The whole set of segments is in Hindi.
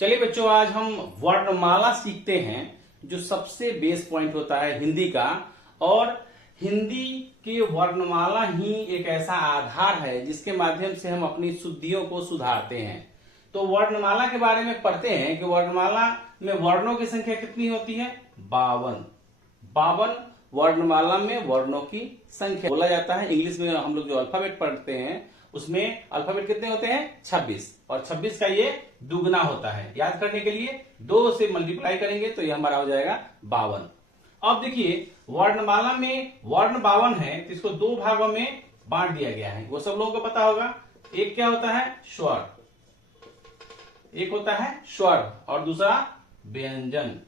चलिए बच्चों, आज हम वर्णमाला सीखते हैं जो सबसे बेस पॉइंट होता है हिंदी का। और हिंदी की वर्णमाला ही एक ऐसा आधार है जिसके माध्यम से हम अपनी शुद्धियों को सुधारते हैं। तो वर्णमाला के बारे में पढ़ते हैं कि वर्णमाला में वर्णों की संख्या कितनी होती है? 52। 52 वर्णमाला में वर्णों की संख्या बोला जाता है। इंग्लिश में हम लोग जो अल्फाबेट पढ़ते हैं उसमें अल्फाबेट कितने होते हैं? 26। और 26 का ये दुगना होता है। याद करने के लिए 2 से मल्टीप्लाई करेंगे तो ये हमारा हो जाएगा 52। अब देखिए, वर्णमाला में वर्ण 52 है तो इसको 2 भागों में बांट दिया गया है। वो सब लोगों को पता होगा। एक क्या होता है? स्वर। एक होता है स्वर और दूसरा व्यंजन।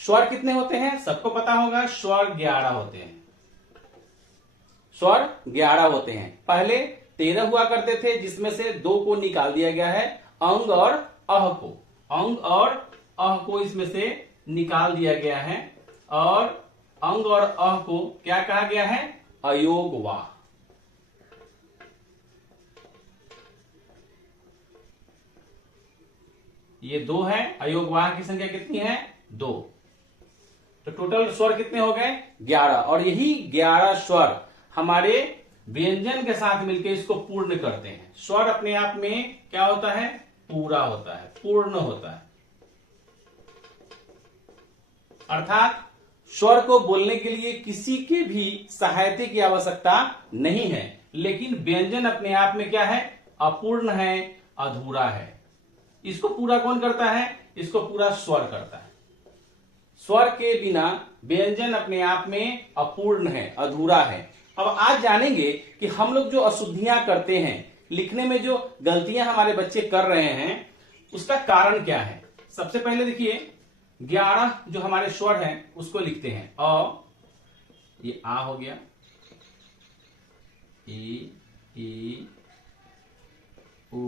स्वर कितने होते हैं? सबको पता होगा। स्वर 11 होते हैं। स्वर 11 होते हैं। पहले 13 हुआ करते थे जिसमें से 2 को निकाल दिया गया है, अंग और अह को। अंग और अह को इसमें से निकाल दिया गया है और अंग और अह को क्या कहा गया है? अयोगवाह। ये 2 है। अयोगवाह की संख्या कितनी है? 2। तो टोटल स्वर कितने हो गए? 11। और यही 11 स्वर हमारे व्यंजन के साथ मिलकर इसको पूर्ण करते हैं। स्वर अपने आप में क्या होता है? पूरा होता है, पूर्ण होता है। अर्थात स्वर को बोलने के लिए किसी के भी सहायता की आवश्यकता नहीं है। लेकिन व्यंजन अपने आप में क्या है? अपूर्ण है, अधूरा है। इसको पूरा कौन करता है? इसको पूरा स्वर करता है। स्वर के बिना व्यंजन अपने आप में अपूर्ण है, अधूरा है। अब आज जानेंगे कि हम लोग जो अशुद्धियां करते हैं, लिखने में जो गलतियां हमारे बच्चे कर रहे हैं, उसका कारण क्या है। सबसे पहले देखिए, 11 जो हमारे स्वर हैं उसको लिखते हैं। अ, ये आ हो गया, ई उ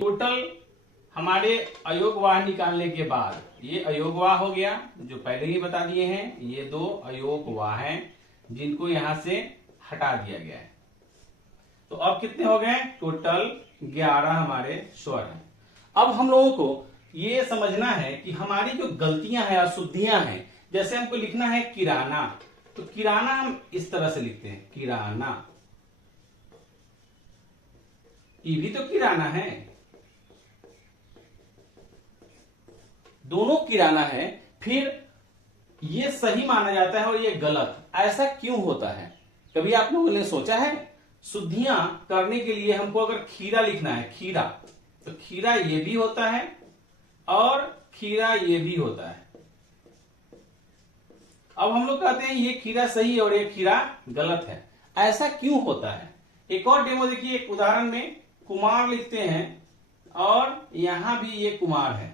टोटल हमारे अयोगवाह निकालने के बाद ये अयोगवाह हो गया जो पहले ही बता दिए हैं। ये 2 अयोगवाह हैं जिनको यहां से हटा दिया गया है। तो अब कितने हो गए? टोटल 11 हमारे स्वर हैं। अब हम लोगों को ये समझना है कि हमारी जो गलतियां हैं, अशुद्धियां हैं, जैसे हमको लिखना है किराना, तो किराना हम इस तरह से लिखते हैं, किराना। ये भी तो किराना है, दोनों किराना है। फिर ये सही माना जाता है और ये गलत। ऐसा क्यों होता है? कभी आप लोगों ने सोचा है? शुद्धियां करने के लिए हमको अगर खीरा लिखना है, खीरा, तो खीरा ये भी होता है और खीरा ये भी होता है। अब हम लोग कहते हैं ये खीरा सही है और ये खीरा गलत है। ऐसा क्यों होता है? एक और डेमो देखिए। एक उदाहरण में कुमार लिखते हैं और यहां भी ये कुमार है।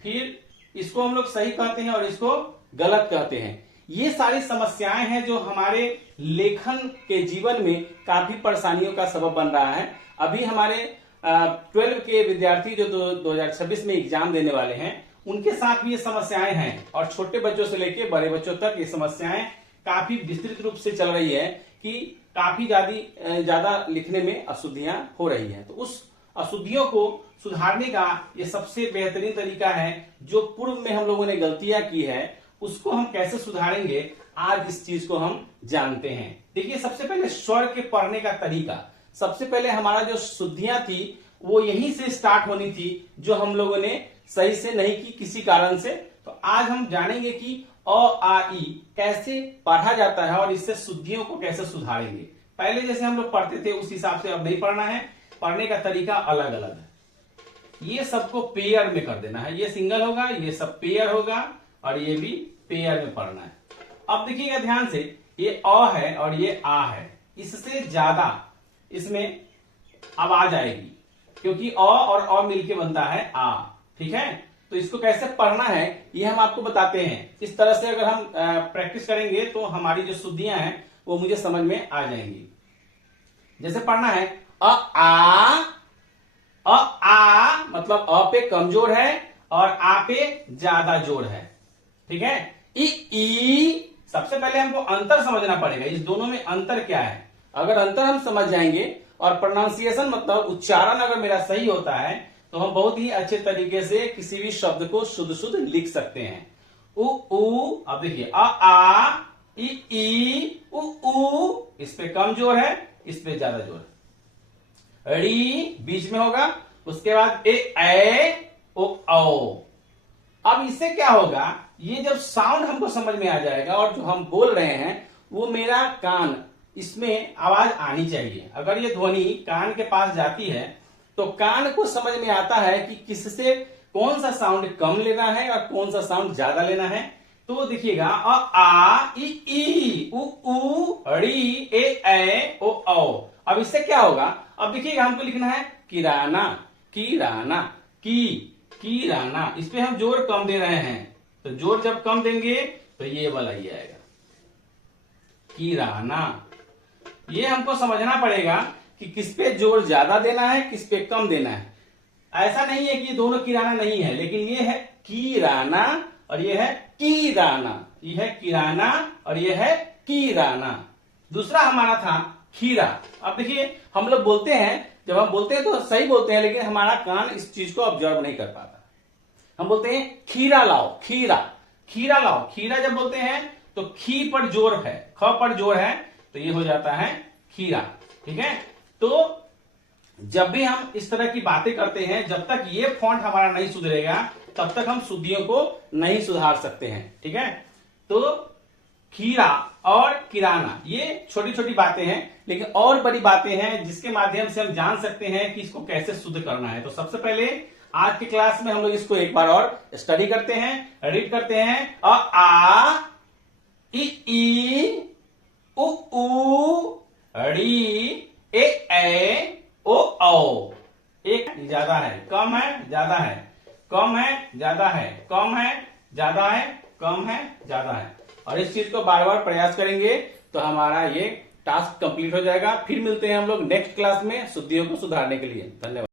फिर इसको हम लोग सही कहते हैं और इसको गलत कहते हैं। ये सारी समस्याएं हैं जो हमारे लेखन के जीवन में काफी परेशानियों का सबब बन रहा है। अभी हमारे 12 के विद्यार्थी जो 2026 में एग्जाम देने वाले हैं, उनके साथ भी ये समस्याएं हैं। और छोटे बच्चों से लेकर बड़े बच्चों तक ये समस्याएं काफी विस्तृत रूप से चल रही है कि काफी ज्यादा लिखने में अशुद्धियां हो रही है। तो उस अशुद्धियों को सुधारने का ये सबसे बेहतरीन तरीका है। जो पूर्व में हम लोगों ने गलतियां की है उसको हम कैसे सुधारेंगे, आज इस चीज को हम जानते हैं। देखिए, सबसे पहले स्वर के पढ़ने का तरीका। सबसे पहले हमारा जो शुद्धियां थी वो यहीं से स्टार्ट होनी थी, जो हम लोगों ने सही से नहीं की किसी कारण से। तो आज हम जानेंगे कि अ आ ई कैसे पढ़ा जाता है और इससे शुद्धियों को कैसे सुधारेंगे। पहले जैसे हम लोग पढ़ते थे उस हिसाब से अब नहीं पढ़ना है। पढ़ने का तरीका अलग अलग है। ये सबको पेयर में कर देना है। ये सिंगल होगा, ये सब पेयर होगा और ये भी पेयर में पढ़ना है। अब देखिएगा ध्यान से, ये अ है और ये आ है। इससे ज्यादा इसमें अब आ जाएगी क्योंकि अ और अ मिलके बनता है आ। ठीक है, तो इसको कैसे पढ़ना है ये हम आपको बताते हैं। इस तरह से अगर हम प्रैक्टिस करेंगे तो हमारी जो शुद्धियां हैं वो मुझे समझ में आ जाएंगी। जैसे पढ़ना है आ मतलब अ पे कमजोर है और आ पे ज्यादा जोर है। ठीक है, ई। सबसे पहले हमको अंतर समझना पड़ेगा, इस दोनों में अंतर क्या है। अगर अंतर हम समझ जाएंगे और प्रोनाउंसिएशन मतलब उच्चारण अगर मेरा सही होता है तो हम बहुत ही अच्छे तरीके से किसी भी शब्द को शुद्ध शुद्ध लिख सकते हैं। उ, अब देखिए आ, ई, उ, इस पे कम जोर है, इस पे ज्यादा जोर है। री बीच में होगा, उसके बाद ए, ओ, औ। अब इससे क्या होगा, ये जब साउंड हमको समझ में आ जाएगा और जो हम बोल रहे हैं वो मेरा कान, इसमें आवाज आनी चाहिए। अगर ये ध्वनि कान के पास जाती है तो कान को समझ में आता है कि किससे कौन सा साउंड कम लेना है और कौन सा साउंड ज्यादा लेना है। तो देखिएगा आ, ई, उ, री, ए, ओ, औ। अब इससे क्या होगा, अब देखिएगा हमको लिखना है किराना, किराना, किराना। इस पे हम जोर कम दे रहे हैं, तो जोर जब कम देंगे तो ये वाला ही आएगा किराना। ये हमको समझना पड़ेगा कि किस पे जोर ज्यादा देना है, किस पे कम देना है। ऐसा नहीं है कि ये दोनों किराना नहीं है, लेकिन ये है किराना और ये है किराना, ये है किराना और ये है किराना। दूसरा हमारा था खीरा। अब देखिए हम लोग बोलते हैं, जब हम बोलते हैं तो सही बोलते हैं, लेकिन हमारा कान इस चीज को ऑब्जर्व नहीं कर पाता। हम बोलते हैं खीरा लाओ, खीरा, खीरा लाओ। खीरा जब बोलते हैं तो खी पर जोर है, ख पर जोर है, तो ये हो जाता है खीरा। ठीक है, तो जब भी हम इस तरह की बातें करते हैं, जब तक ये फॉन्ट हमारा नहीं सुधरेगा तब तक हम शुद्धियों को नहीं सुधार सकते हैं। ठीक है, तो खीरा और किराना ये छोटी छोटी बातें हैं, लेकिन और बड़ी बातें हैं जिसके माध्यम से हम जान सकते हैं कि इसको कैसे शुद्ध करना है। तो सबसे पहले आज की क्लास में हम लोग इसको एक बार और स्टडी करते हैं, रीड करते हैं। आ, ई, उ, री, ए, ओ, औ। एक ज्यादा है, कम है, ज्यादा है, कम है, ज्यादा है, कम है, ज्यादा है, कम है, ज्यादा है। और इस चीज को बार बार प्रयास करेंगे तो हमारा ये टास्क कंप्लीट हो जाएगा। फिर मिलते हैं हम लोग नेक्स्ट क्लास में शुद्धियों को सुधारने के लिए। धन्यवाद।